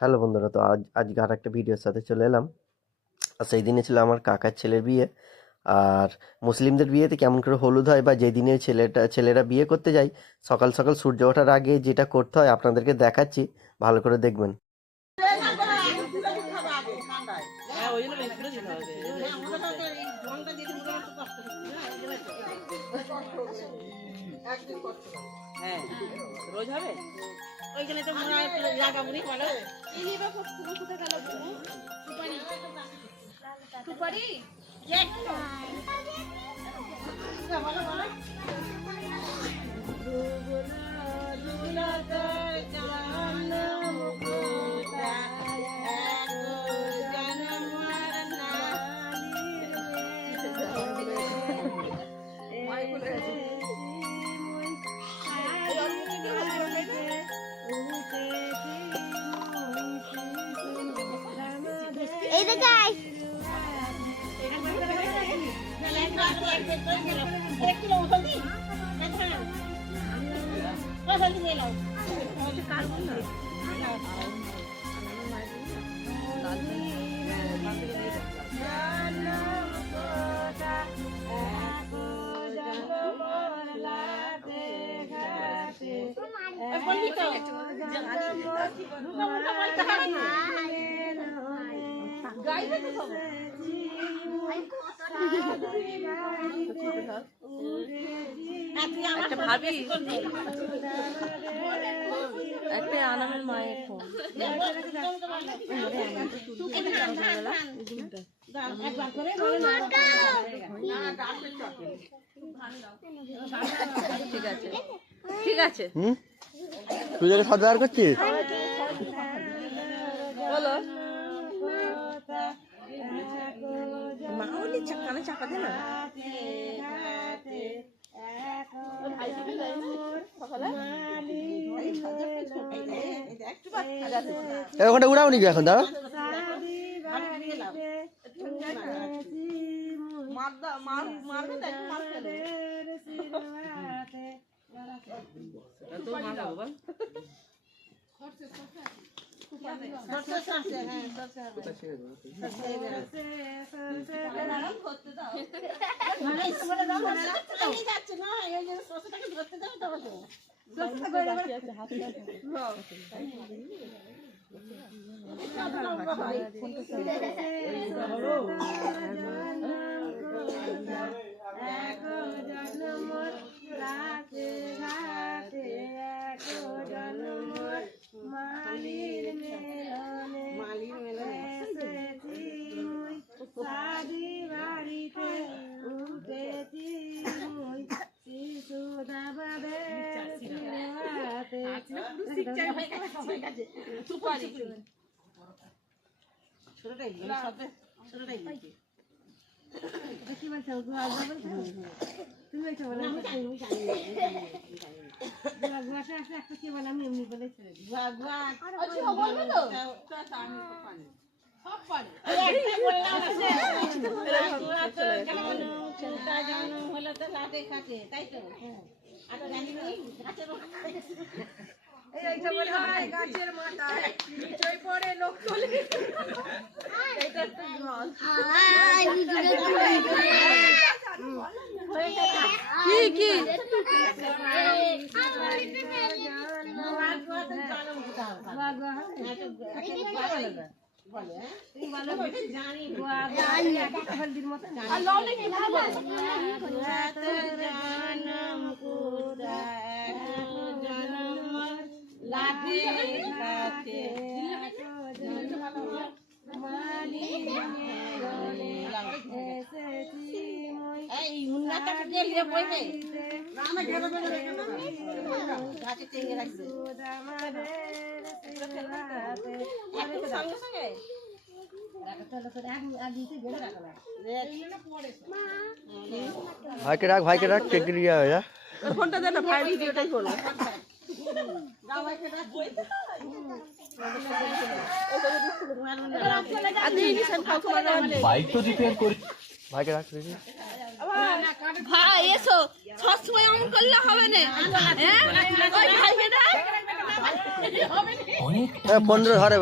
Hello বন্ধুরা, তো আজকে আর একটা ভিডিওর সাথে চলে এলাম। আর সেই দিনে ছিল আমার কাকার ছেলের বিয়ে। আর মুসলিমদের বিয়েতে কেমন করে হলুদ হয় বা যেদিনে ছেলেরা বিয়ে করতে যায়, সকাল সকাল সূর্য ওঠার আগে যেটা করতে হয় আপনাদেরকে দেখাচ্ছি, ভালো করে দেখবেন। রোজ হবে ওইখানে তো মনে হয় জায়গা বুড়ি বলো ইনি বা কোথায় গেল সুপারি সুপারি বলো বলো এই তো গাইস একটা আনামের মায়ের ফোন ঠিক আছে ঠিক আছে তুই যেটা খাওয়া দাওয়া করছিস বলো মা বলি কানে চাপা দে না ওখানটা উড়াও নাকি এখন দাঁড়া গাছের মাথায় পরে লোক চলে কি কি ভাইকে রাখ কেক নিয়ে আয়। ফোনটা দে না ভাই ভিডিওটাই করবো বাইক তো রিপেয়ার করি ভাইকে রাখ ভাই এসো সবসময় অমন করলে হবে না হ্যাঁ ওই ভাইকে ডাক 15 ধরে